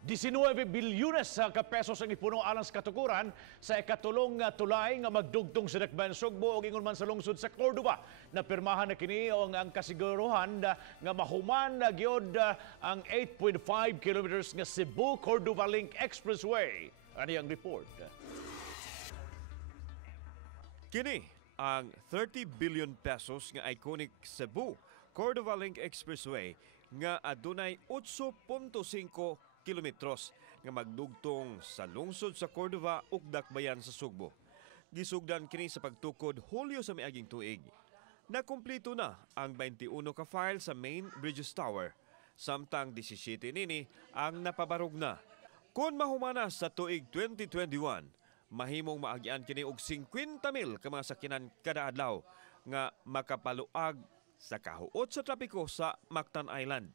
19 bilyones ka pesos ang ipuno alang sa katukuran sa ikatulong tulay nga magdugtong sa Dakbayan Sugbo o ingon man sa lungsod sa Cordova. Napirmahan na kini ang kasiguruhan nga mahuman na gyud ang 8.5 kilometers nga Cebu Cordova Link Expressway. Ani ang report. Kini ang 30 billion pesos nga iconic Cebu Cordova Link Expressway nga adunay 8.5 kilometros nga magdugtong sa lungsod sa Cordova ug Dakbayan sa Sugbo. Gisugdan kini sa pagtukod Hulyo sa miaging tuig. Nakumpleto na ang 21 ka file sa Main Bridges Tower, samtang 17 nini ang napabarog na. Kung mahumana sa tuig 2021, mahimong maagyan kini og 50,000 ka mga sakinan kada adlaw nga makapaluag sa kahuot sa trapiko sa Mactan Island.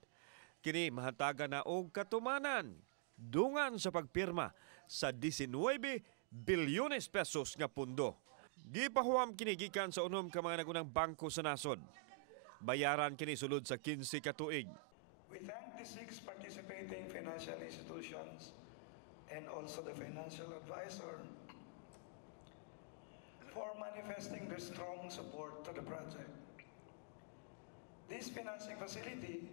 Kini mahataga na og katumanan dungan sa pagpirma sa 19 bilyones pesos nga pundo. Gipahuam kini gikan sa unom ka mga nagunang bangko sa nasod. Bayaran kini sulod sa 15 ka tuig. We thank the 6 participating financial institutions and also the financial advisor for manifesting their strong support to the project. This financing facility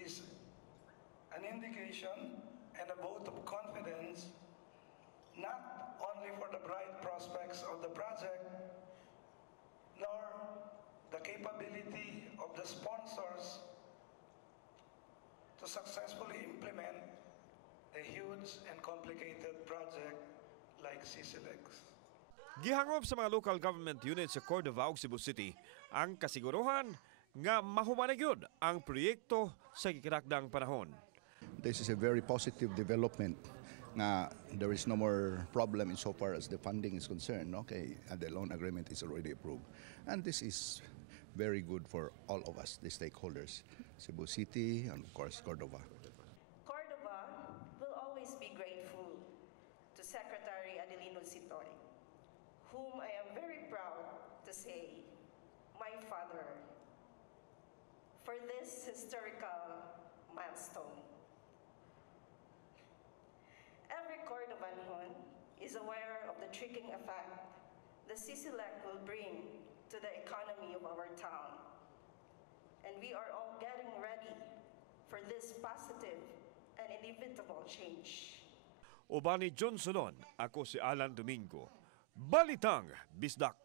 is an indication and a vote of confidence not only for the bright prospects of the project nor the capability of the sponsors to successfully implement a huge and complicated project like CCLEX. Gihangop sa mga local government units sa Cordova ug Cebu City ang kasiguruhan nga mahuman na gyud ang proyekto sa gikinakdang panahon. This is a very positive development. There is no more problem insofar as the funding is concerned. Okay, and the loan agreement is already approved. And this is very good for all of us, the stakeholders, Cebu City and of course Cordova. Cordova will always be grateful to Secretary Adelino Sitoy, whom I am very proud to say, my father, for this historical milestone. Every Cordovan is aware of the trickling effect the CCLEX will bring to the economy of our town. And we are all getting ready for this positive and inevitable change. Uban ni John Solon, ako si Alan Domingo. Balitang Bisdak.